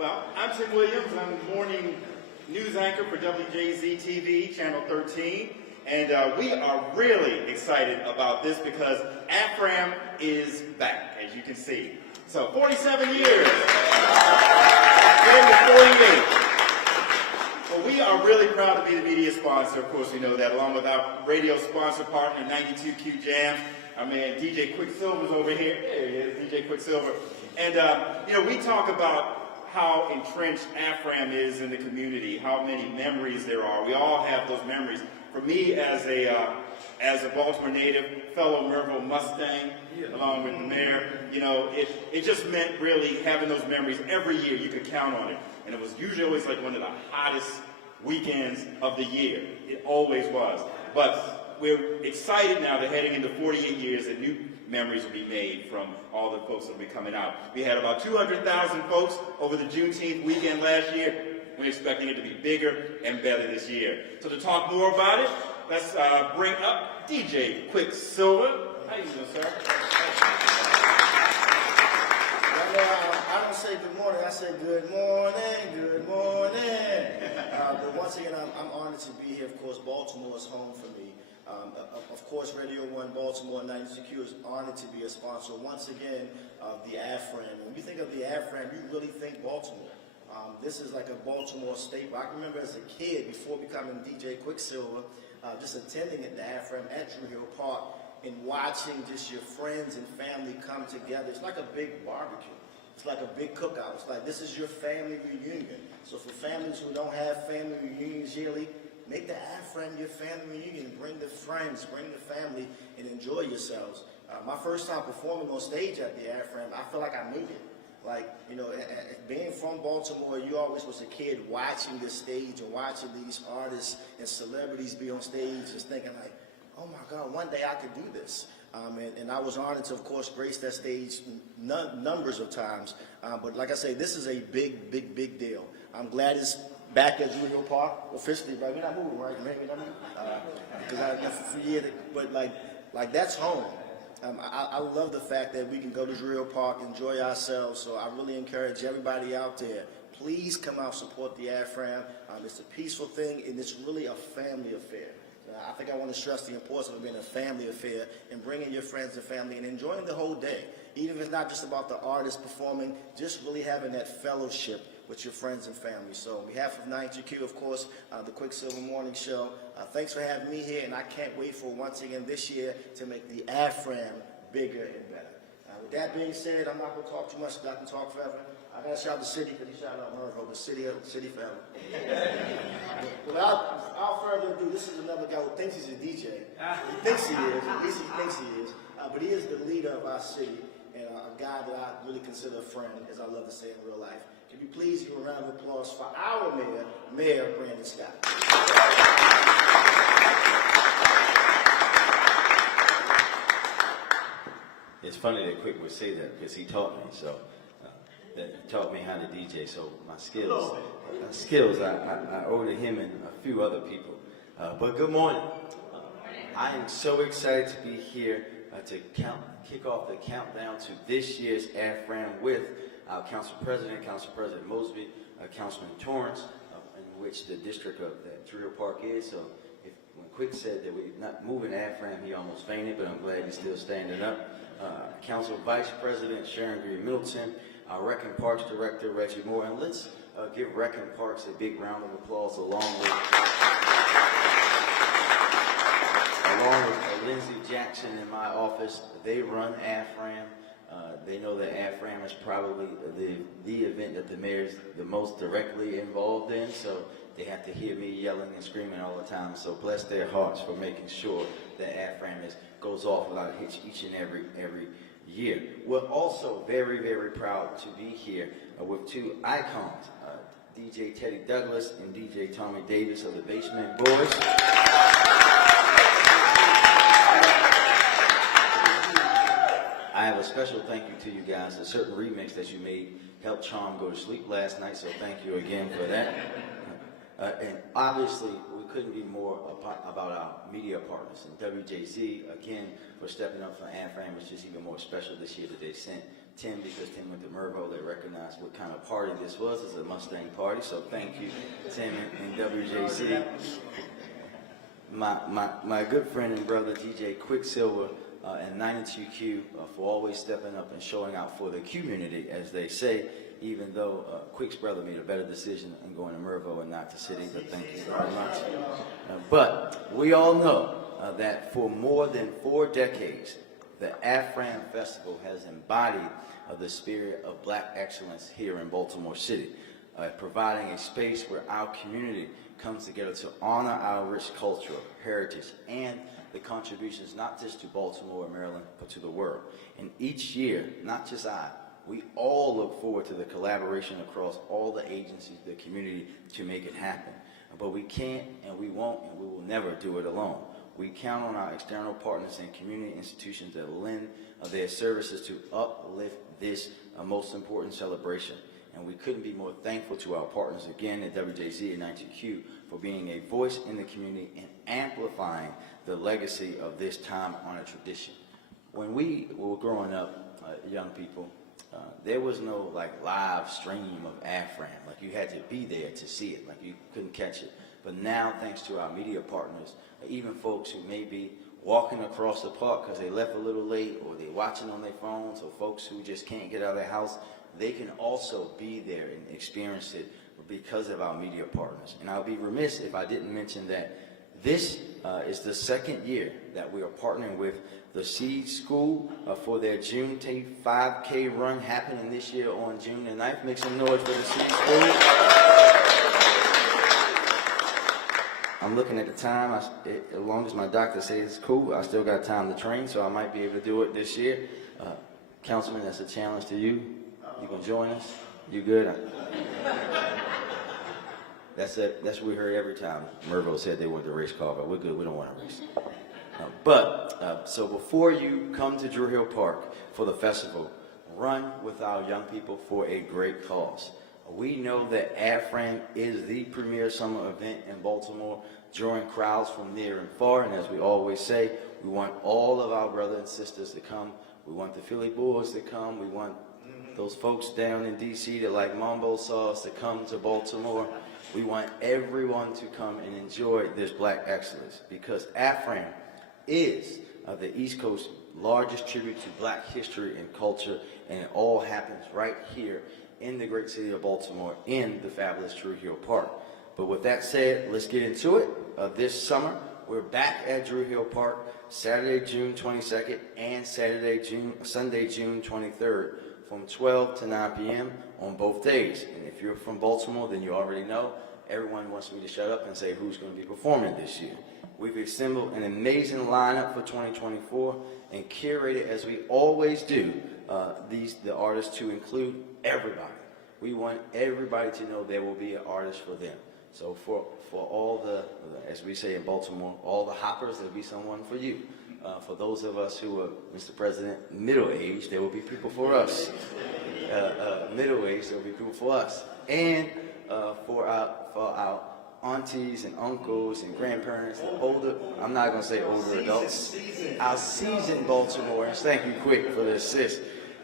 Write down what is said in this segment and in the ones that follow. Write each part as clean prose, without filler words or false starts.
Well, I'm Tim Williams. I'm the morning news anchor for WJZ TV, Channel 13. And we are really excited about this because Afram is back, as you can see. So 47 years. Getting to 48. Well, we are really proud to be the media sponsor. Of course, we know that, along with our radio sponsor partner, 92Q Jams. Our man DJ Quicksilver's over here. There he is, DJ Quicksilver. And, we talk about how entrenched Afram is in the community, how many memories there are. We all have those memories. For me, as a Baltimore native, fellow Merville Mustang, along with the mayor, it just meant really having those memories every year. You could count on it. And it was usually always like one of the hottest weekends of the year. It always was. But we're excited now that heading into 48 years that new memories will be made from all the folks that will be coming out. We had about 200,000 folks over the Juneteenth weekend last year. We're expecting it to be bigger and better this year. So to talk more about it, let's bring up DJ Quicksilver. How you doing, sir? I don't say good morning, I say good morning, good morning. But once again, I'm honored to be here. Of course, Baltimore is home for me. Of course, Radio 1 Baltimore 92Q is honored to be a sponsor once again of the Afram. When you think of the Afram, you really think Baltimore. This is like a Baltimore staple. I can remember as a kid, before becoming DJ Quicksilver, just attending at the Afram at Drew Hill Park and watching just your friends and family come together. It's like a big barbecue. It's like a big cookout. It's like this is your family reunion. So for families who don't have family reunions yearly, make the Afram your family reunion. Bring the friends, bring the family, and enjoy yourselves. My first time performing on stage at the Afram, I feel like I made it. Like, being from Baltimore, you always was a kid watching this stage and watching these artists and celebrities be on stage, just thinking like, oh my God, one day I could do this. And I was honored to, of course, grace that stage numbers of times. But like I say, this is a big, big, big deal. I'm glad it's back at Drew Hill Park officially, right? We're not moving, right? We're not moving. Because for years, but like that's home. I love the fact that we can go to Drew Hill Park, enjoy ourselves. So I really encourage everybody out there, please come out, support the Afram. It's a peaceful thing, and it's really a family affair. I think I want to stress the importance of it being a family affair and bringing your friends and family and enjoying the whole day. Even if it's not just about the artist performing, just really having that fellowship with your friends and family. So on behalf of 92Q, of course, the Quicksilver Morning Show, thanks for having me here, and I can't wait for once again this year to make the Afram bigger and better. With that being said, I'm not going to talk too much, I can talk forever. I got to shout the city because he shouted out Merville, the city forever. Without further ado, this is another guy who thinks he's a DJ. He thinks he is, at least he thinks he is. But he is the leader of our city and a guy that I really consider a friend, as I love to say in real life. Can you please give a round of applause for our mayor, Mayor Brandon Scott. It's funny that Quick would say that because he taught me, so that he taught me how to DJ. So my skills, I owe to him and a few other people. But good morning. I am so excited to be here to kick off the countdown to this year's Afram with our Council President Mosby, Councilman Torrance, in which the district of Drew Hill Park is. So when Quick said that we're not moving Afram, he almost fainted, but I'm glad he's still standing up. Council Vice President Sharon Green Middleton, our Rec and Parks Director Reggie Moore, and let's give Rec and Parks a big round of applause along with Lindsay Jackson in my office. They run Afram. They know that Afram is probably the event that the mayor's the most directly involved in, so they have to hear me yelling and screaming all the time. So bless their hearts for making sure that Afram goes off without a hitch each and every year. We're also very, very proud to be here with two icons, DJ Teddy Douglas and DJ Tommy Davis of the Basement Boys. I have a special thank you to you guys. A certain remix that you made helped Charm go to sleep last night, so thank you again for that. And obviously, we couldn't be more about our media partners. And WJZ, again, for stepping up for Afram, which is even more special this year that they sent Tim, because Tim went to Mervo, they recognized what kind of party this was. It's a Mustang party, so thank you, Tim and WJC. My good friend and brother, DJ Quicksilver, and 92Q for always stepping up and showing out for the community, as they say, even though Quick's brother made a better decision in going to Mervo and not to City, but thank you very much. But we all know that for more than 4 decades, the Afram Festival has embodied the spirit of black excellence here in Baltimore City, providing a space where our community comes together to honor our rich culture, heritage, and the contributions not just to Baltimore or Maryland, but to the world. And each year, not just we all look forward to the collaboration across all the agencies, the community, to make it happen. But we can't, and we won't, and we will never do it alone. We count on our external partners and community institutions that lend their services to uplift this most important celebration. And we couldn't be more thankful to our partners again at WJZ and 92Q for being a voice in the community and amplifying the legacy of this time-honored tradition. When we were growing up, young people, there was no live stream of Afram. You had to be there to see it. You couldn't catch it. But now, thanks to our media partners, even folks who may be walking across the park because they left a little late, or they're watching on their phones, or folks who just can't get out of their house, they can also be there and experience it because of our media partners. And I'll be remiss if I didn't mention that this is the 2nd year that we are partnering with the Seed School for their Juneteenth 5K run happening this year on June the 9th. Make some noise for the Seed School. I'm looking at the time. As long as my doctor says it's cool, I still got time to train, so I might be able to do it this year. Councilman, that's a challenge to you. You gonna join us? You good? That's what we heard every time Mervo said they wanted to race car, but we're good. We don't want to race. So before you come to Drew Hill Park for the festival, run with our young people for a great cause. We know that Afram is the premier summer event in Baltimore, drawing crowds from near and far. And as we always say, we want all of our brothers and sisters to come. We want the Philly Bulls to come. We want those folks down in D.C. that like mambo sauce to come to Baltimore. We want everyone to come and enjoy this black excellence, because Afram is the East Coast's largest tribute to black history and culture, and it all happens right here in the great city of Baltimore in the fabulous Drew Hill Park. But with that said, let's get into it. This summer, we're back at Drew Hill Park Saturday, June 22nd and Sunday, June 23rd from 12 to 9 p.m. on both days. And if you're from Baltimore, then you already know. Everyone wants me to shut up and say who's going to be performing this year. We've assembled an amazing lineup for 2024 and curated, as we always do, the artists to include everybody. We want everybody to know there will be an artist for them. So for all the, as we say in Baltimore, all the hoppers, there'll be someone for you. For those of us who are, Mr. President, middle-aged, there will be people for us. Middle-aged, there will be people for us. And for our aunties and uncles and grandparents, the older, I'm not going to say older adults, our seasoned Baltimoreans, thank you, Quick, for the assist.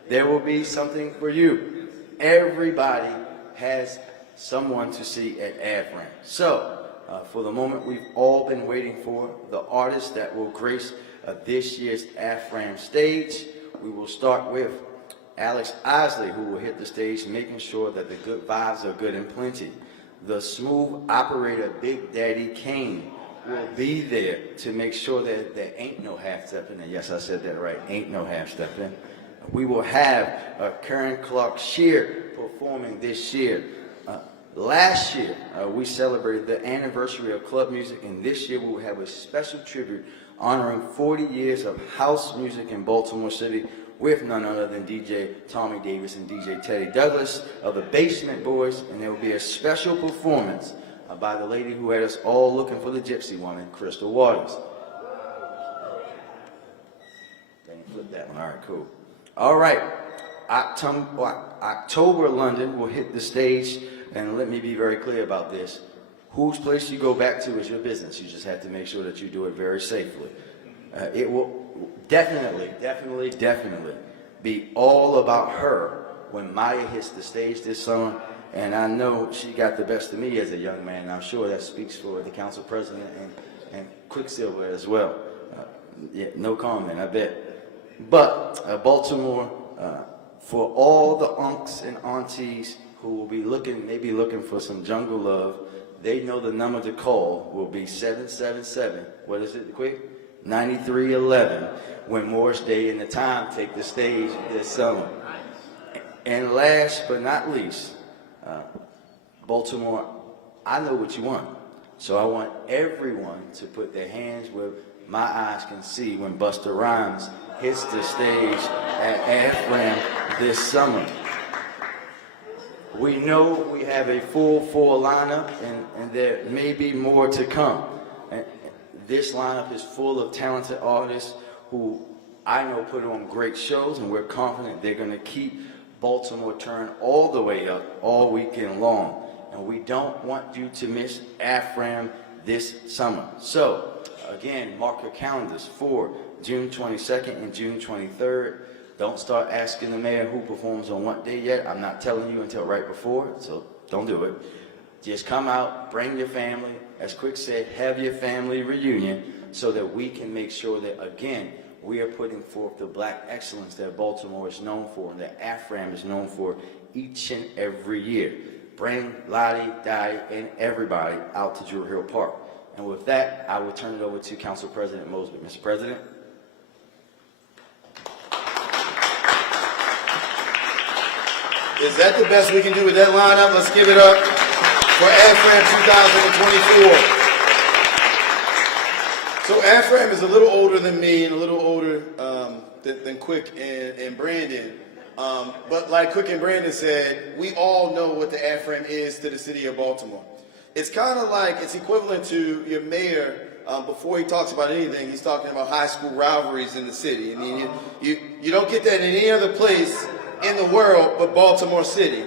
There will be something for you. Everybody has someone to see at Afram. So, for the moment we've all been waiting for, the artists that will grace this year's Afram stage, we will start with Alex Isley, who will hit the stage, making sure that the good vibes are good and plenty. The smooth operator, Big Daddy Kane, will be there to make sure that there ain't no half-stepping. And yes, I said that right, ain't no half-stepping. We will have Karen Clark Shear performing this year. Last year, we celebrated the anniversary of club music, and this year we will have a special tribute honoring 40 years of house music in Baltimore City with none other than DJ Tommy Davis and DJ Teddy Douglas of the Basement Boys, and there will be a special performance by the lady who had us all looking for the Gypsy Woman, Crystal Waters. Didn't flip that one. All right, cool. All right, October London will hit the stage, and let me be very clear about this. Whose place you go back to is your business. You just have to make sure that you do it very safely. It will definitely be all about her when Maya hits the stage this summer. And I know she got the best of me as a young man, and I'm sure that speaks for the council president and Quicksilver as well. Yeah, no comment, I bet. But Baltimore, for all the unks and aunties who will be maybe looking for some jungle love, they know the number to call will be 777. What is it, quick? 9311. When Morris Day and the Time take the stage this summer. And last but not least, Baltimore, I know what you want. So I want everyone to put their hands where my eyes can see when Busta Rhymes hits the stage at Afram this summer. We know we have a full lineup, and there may be more to come. And this lineup is full of talented artists who I know put on great shows, and we're confident they're going to keep Baltimore turned all the way up all weekend long. And we don't want you to miss Afram this summer. So, again, mark your calendars for June 22nd and June 23rd. Don't start asking the mayor who performs on what day yet. I'm not telling you until right before, so don't do it. Just come out, bring your family. As Quick said, have your family reunion so that we can make sure that, again, we are putting forth the black excellence that Baltimore is known for and that Afram is known for each and every year. Bring Lottie, Dottie, and everybody out to Druid Hill Park. And with that, I will turn it over to Council President Mosby. Mr. President. Is that the best we can do with that lineup? Let's give it up for Afram 2024. So Afram is a little older than me and a little older than Quick and Brandon. But like Quick and Brandon said, we all know what the Afram is to the city of Baltimore. It's kind of like, it's equivalent to your mayor, before he talks about anything, he's talking about high school rivalries in the city. I mean, you don't get that in any other place in the world but Baltimore City.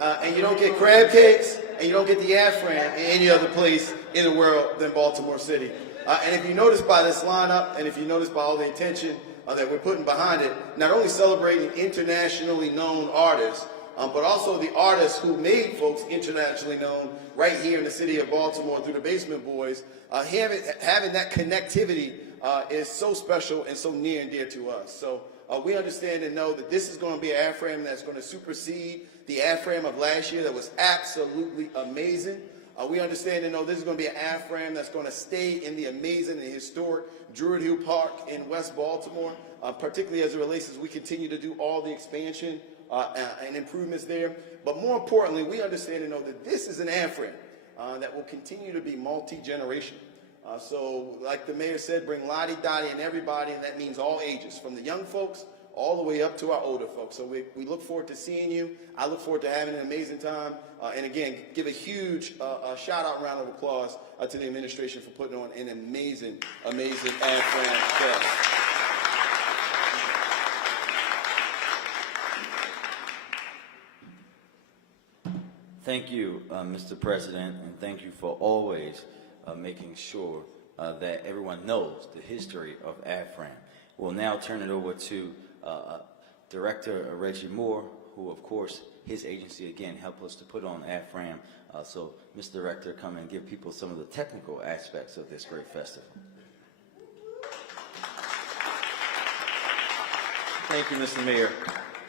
And you don't get crab cakes, and you don't get the Afram in any other place in the world than Baltimore City. And if you notice by this lineup, and if you notice by all the attention that we're putting behind it, not only celebrating internationally known artists, but also the artists who made folks internationally known right here in the city of Baltimore through the Basement Boys, having that connectivity is so special and so near and dear to us. So we understand and know that this is going to be an Afram that's going to supersede the Afram of last year that was absolutely amazing. We understand and know this is going to be an Afram that's going to stay in the amazing and historic Druid Hill Park in West Baltimore, particularly as it relates as we continue to do all the expansion and improvements there. But more importantly, we understand and know that this is an Afram that will continue to be multi-generational. So like the mayor said, bring Lottie, Dottie, and everybody, and that means all ages, from the young folks all the way up to our older folks. So we look forward to seeing you. I look forward to having an amazing time. And again, give a huge shout out and round of applause to the administration for putting on an amazing Afram fest. Thank you, Mr. President, and thank you for always making sure that everyone knows the history of Afram. We'll now turn it over to Director Reggie Moore, who, of course, his agency, again, helped us to put on Afram. So, Mr. Director, come and give people some of the technical aspects of this great festival. Thank you, Mr. Mayor.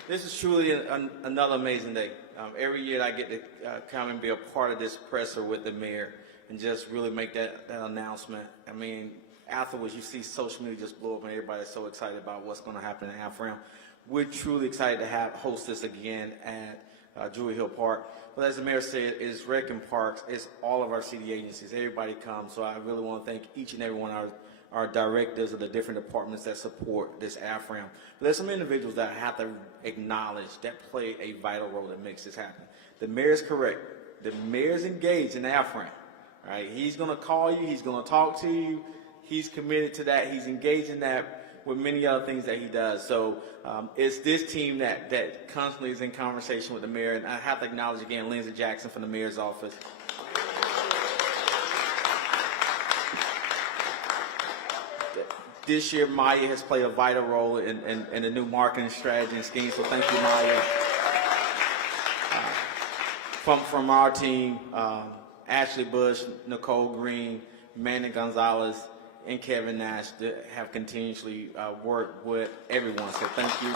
This is truly another amazing day. Every year I get to come and be a part of this presser with the mayor and just really make that announcement. I mean, afterwards you see social media just blow up and everybody's so excited about what's going to happen in Afram. We're truly excited to host this again at Druid Hill Park. But as the mayor said, it's Rec and Parks, it's all of our city agencies. Everybody comes, so I really want to thank each and every one of our directors of the different departments that support this Afram. But there's some individuals that I have to acknowledge that play a vital role that makes this happen. The mayor is correct. The mayor's engaged in Afram. Right? He's going to call you. He's going to talk to you. He's committed to that. He's engaged in that with many other things that he does. So it's this team that constantly is in conversation with the mayor. And I have to acknowledge again Lindsey Jackson from the mayor's office. this year, Maya has played a vital role in the new marketing strategy and scheme. So thank you, Maya. From our team, Ashley Bush, Nicole Green, Manny Gonzalez, and Kevin Nash that have continuously worked with everyone. So thank you.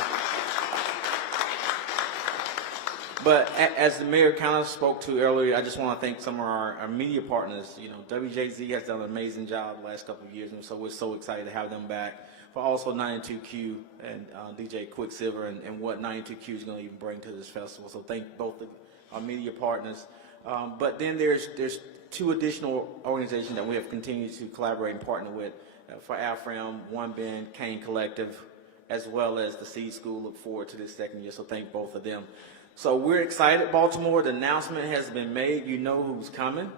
But as the mayor kind of spoke to earlier, I just want to thank some of our media partners. You know, WJZ has done an amazing job the last couple of years, and so we're so excited to have them back. But also 92Q and DJ Quicksilver and what 92Q is going to even bring to this festival. So thank both our media partners. But then there's two additional organizations that we have continued to collaborate and partner with for Afram, One Bend, Kane Collective, as well as the Seed School. Look forward to this second year, so thank both of them. So we're excited, Baltimore. The announcement has been made. You know who's coming.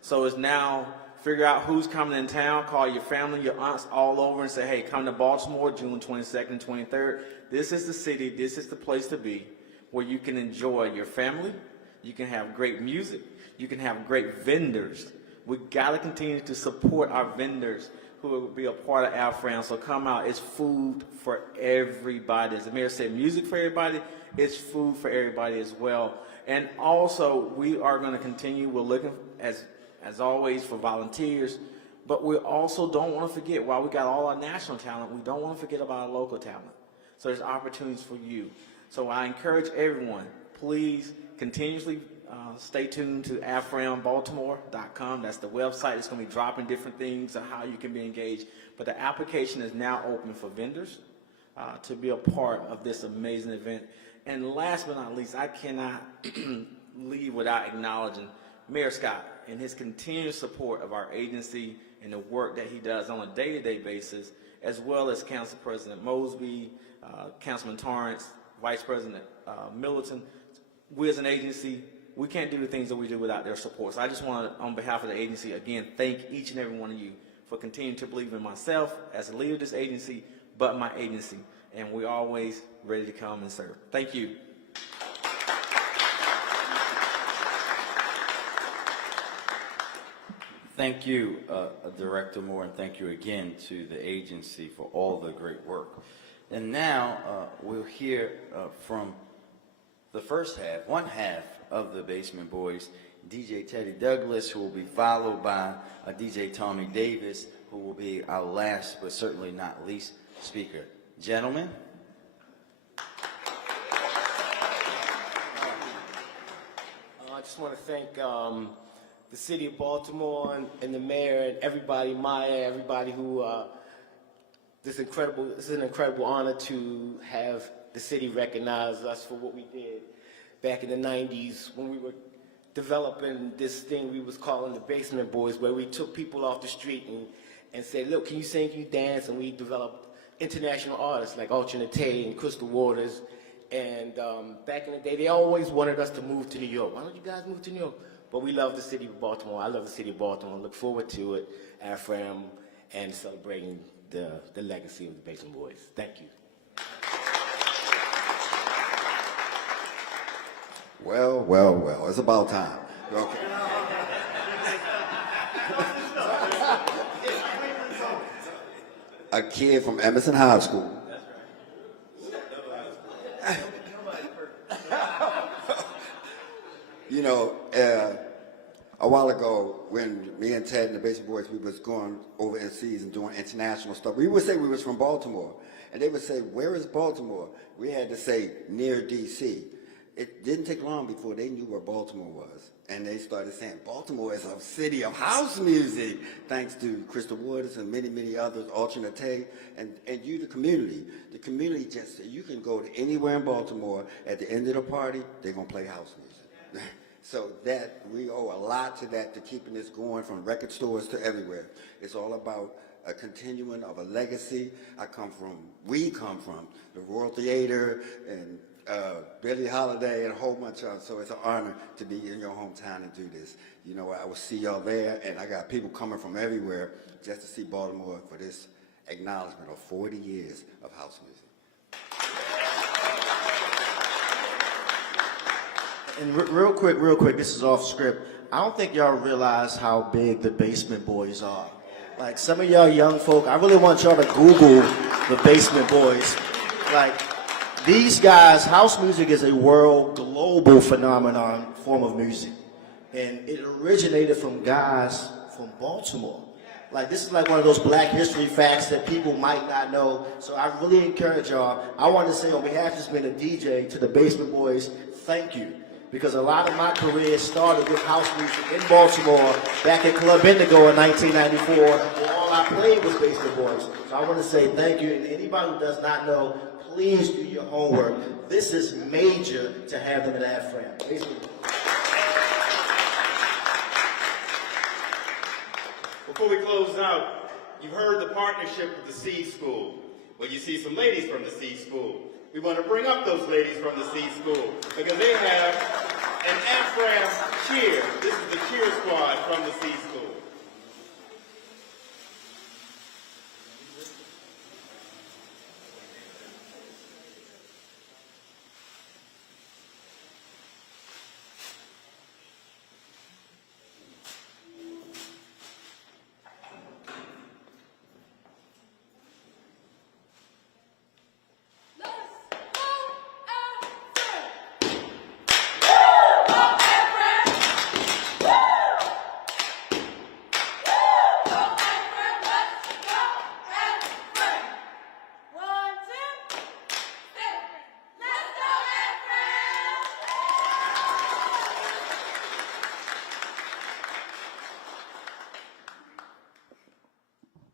So it's now figure out who's coming in town. Call your family, your aunts all over and say, hey, come to Baltimore, June 22nd and 23rd. This is the city. This is the place to be where you can enjoy your family. You can have great music. You can have great vendors. We got to continue to support our vendors who will be a part of Afram. So come out. It's food for everybody. As the mayor said, music for everybody. It's food for everybody as well. And also, we are going to continue. We're looking, as always, for volunteers. But we also don't want to forget, while we got all our national talent, we don't want to forget about our local talent. So there's opportunities for you. So I encourage everyone, please continuously stay tuned to aframbaltimore.com. That's the website. It's going to be dropping different things on how you can be engaged. But the application is now open for vendors to be a part of this amazing event. And last but not least, I cannot leave without acknowledging Mayor Scott and his continued support of our agency and the work that he does on a day-to-day basis, as well as Council President Mosby, Councilman Torrance, Vice President Middleton. We as an agency, we can't do the things that we do without their support. So I just want to, on behalf of the agency, again, thank each and every one of you for continuing to believe in myself as a leader of this agency, but my agency. And we're always ready to come and serve. Thank you. Thank you, Director Moore, and thank you again to the agency for all the great work. And now we'll hear from the first half, one half of the Basement Boys, DJ Teddy Douglas, who will be followed by DJ Tommy Davis, who will be our last but certainly not least speaker. Gentlemen. I just want to thank the city of Baltimore and the mayor and everybody, Maya, everybody who, this is an incredible honor to have the city recognize us for what we did back in the 90s when we were developing this thing we was calling the Basement Boys, where we took people off the street and said, look, can you sing, can you dance? And we developed international artists like Alternate Tay and Crystal Waters. And back in the day, they always wanted us to move to New York. Why don't you guys move to New York? But we love the city of Baltimore. I love the city of Baltimore. Look forward to it, Afram, and celebrating the legacy of the Basement Boys. Thank you. Well, well, well, it's about time. Okay. A kid from Emerson High School. You know, a while ago, when me and Ted and the Basement Boys, we was going overseas and doing international stuff, we would say we was from Baltimore. And they would say, where is Baltimore? We had to say, near D.C. It didn't take long before they knew where Baltimore was. And they started saying, Baltimore is a city of house music, thanks to Crystal Waters and many, many others, Alternate Tay, and you, the community. The community just, you can go to anywhere in Baltimore, at the end of the party, they're going to play house music. So that, we owe a lot to that, to keeping this going from record stores to everywhere. It's all about a continuing of a legacy. We come from the Royal Theater and Billie Holiday and a whole bunch of, so it's an honor to be in your hometown and do this. You know, I will see y'all there, and I got people coming from everywhere just to see Baltimore for this acknowledgement of 40 years of house music. And real quick, this is off script. I don't think y'all realize how big the Basement Boys are. Like some of y'all young folk, I really want y'all to Google the Basement Boys. Like these guys, house music is a world global phenomenon form of music. And it originated from guys from Baltimore. Like this is like one of those black history facts that people might not know. So I really encourage y'all. I want to say on behalf of just being a DJ to the Basement Boys, thank you. Because a lot of my career started with house music in Baltimore back at Club Indigo in 1994. And all I played was Basement Boys. So I want to say thank you. And anybody who does not know, please do your homework. This is major to have them at Afram. Basement Boys. Before we close out, you've heard the partnership with the Seed School. Well, you see some ladies from the Seed School. We want to bring up those ladies from the Seed School because they have an Afram cheer. This is the cheer squad from the Seed School.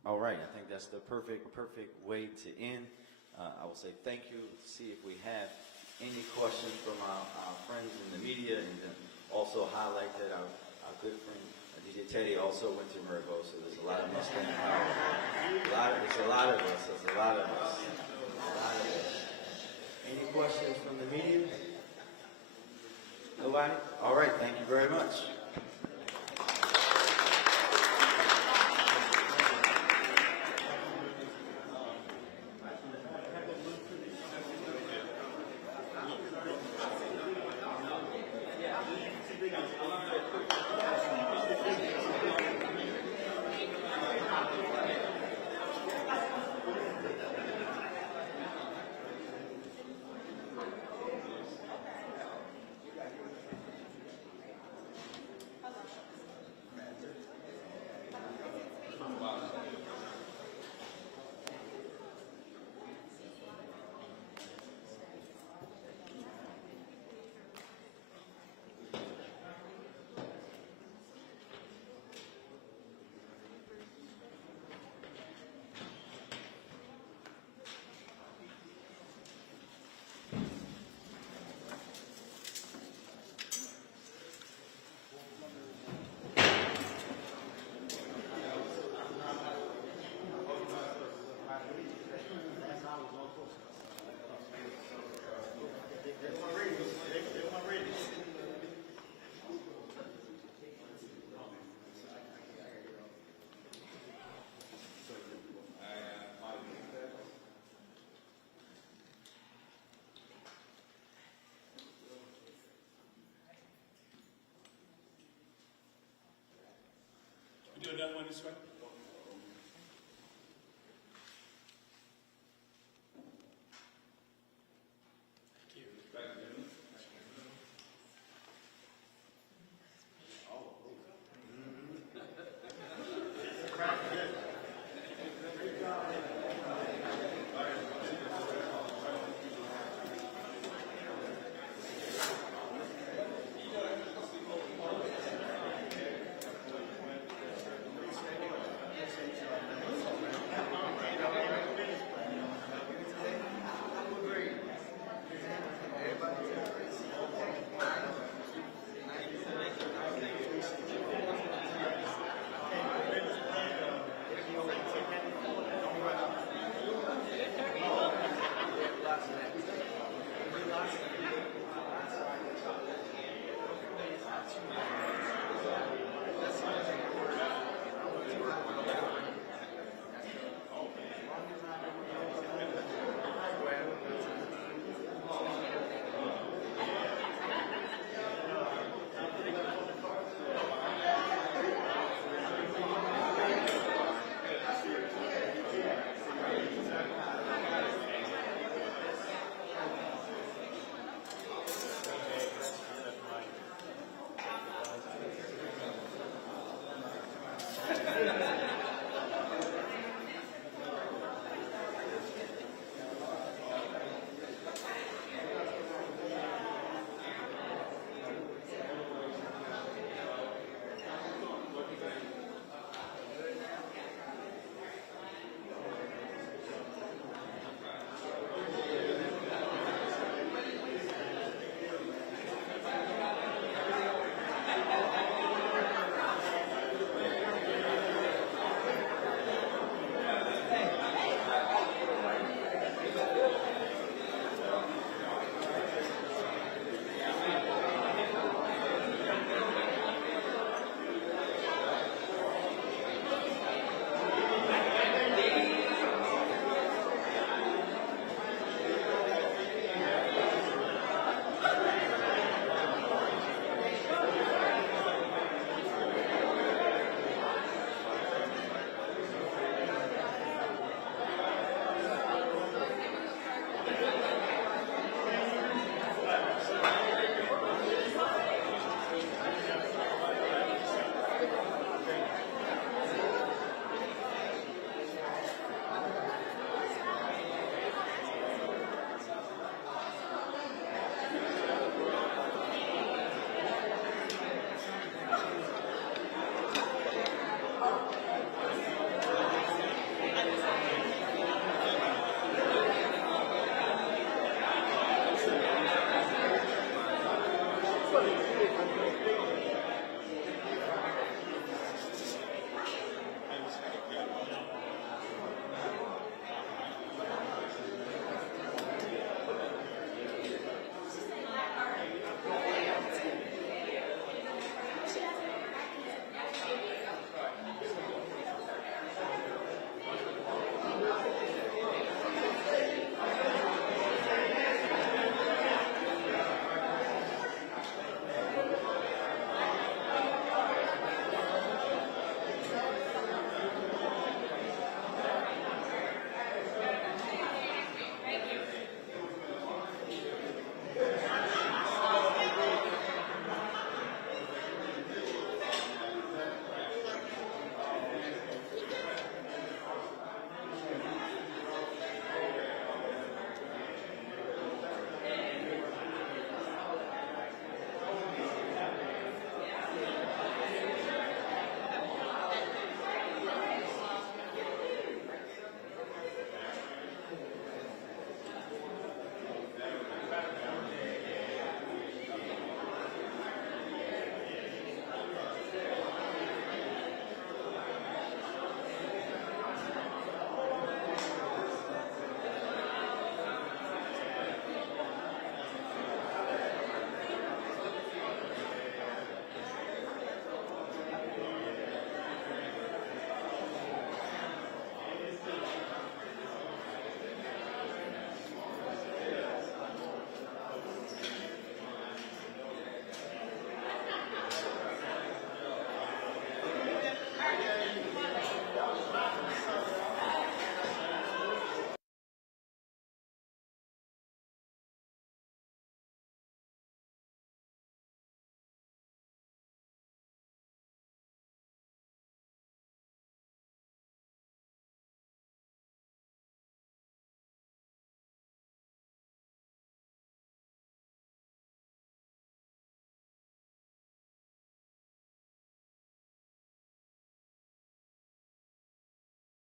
All right, I think that's the perfect way to end. I will say thank you. See if we have any questions from our friends in the media, and then also highlight that our good friend DJ Teddy also went to Mervo, so there's a lot of us going on. It's a lot of us. There's a lot of us. Any questions from the media? Nobody? All right, thank you very much. Do another one this way.